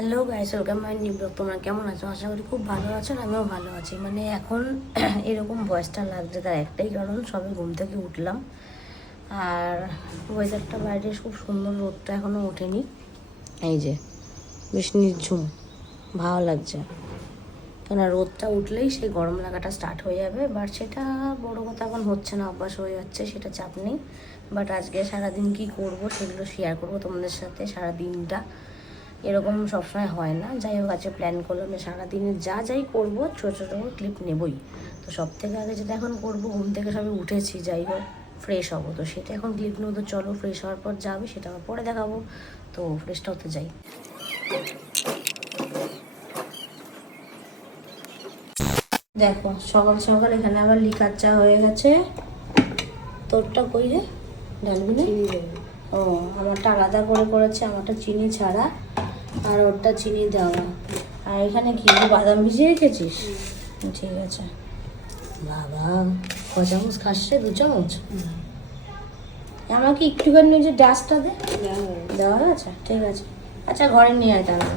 Hello guys, welcome my new blog. তোমরা কেমন আছো? আশা করি খুব ভালো আছো। আমিও ভালো আছি। মানে এখন এরকম ভয়েসটা লাগছে তার একটাই কারণ, সবে ঘুম থেকে উঠলাম আর ওয়েদারটা বাইরে খুব সুন্দর, রোদটা এখনও ওঠেনি। এই যে বেশ নির্ঝুম, ভালো লাগছে। কেন রোদটা উঠলেই সেই গরম লাগাটা স্টার্ট হয়ে যাবে, বাট সেটা বড়ো কথা এখন হচ্ছে না, অভ্যাস হয়ে যাচ্ছে, সেটা চাপ নেই। বাট আজকে সারাদিন কি করব সেগুলো শেয়ার করব তোমাদের সাথে। সারাদিনটা এরকম সবসময় হয় না, যাই হোক আজকে প্ল্যান করলাম যে সারাদিনে যাই করবো ছোটো ছোটো করে ক্লিপ নেবই। তো সব থেকে আগে যেটা এখন করবো, ঘুম থেকে সবাই উঠেছি, যাই হোক ফ্রেশ হবো, তো সেটা এখন ক্লিপ নেবো। তো চলো, ফ্রেশ হওয়ার পর যাবে সেটা আমার পরে দেখাবো। তো ফ্রেশটা হতে যাই। দেখো সকাল সকাল এখানে আবার লিকার চা হয়ে গেছে। তোরটা কই রে? ডালবি না? ও, আমারটা আলাদা করে করেছে, আমারটা চিনি ছাড়া আর ওরটা চিনি দেওয়া। আর এখানে কি বাদাম ভিজিয়ে রেখেছিস? ঠিক আছে। বাবা, ক চামচ খাস রে? 2 চামচ? আমাকে একটুখানি যে ডাস্টটা দেওয়া আছে, ঠিক আছে। আচ্ছা ঘরে নিয়ে আয় তাহলে।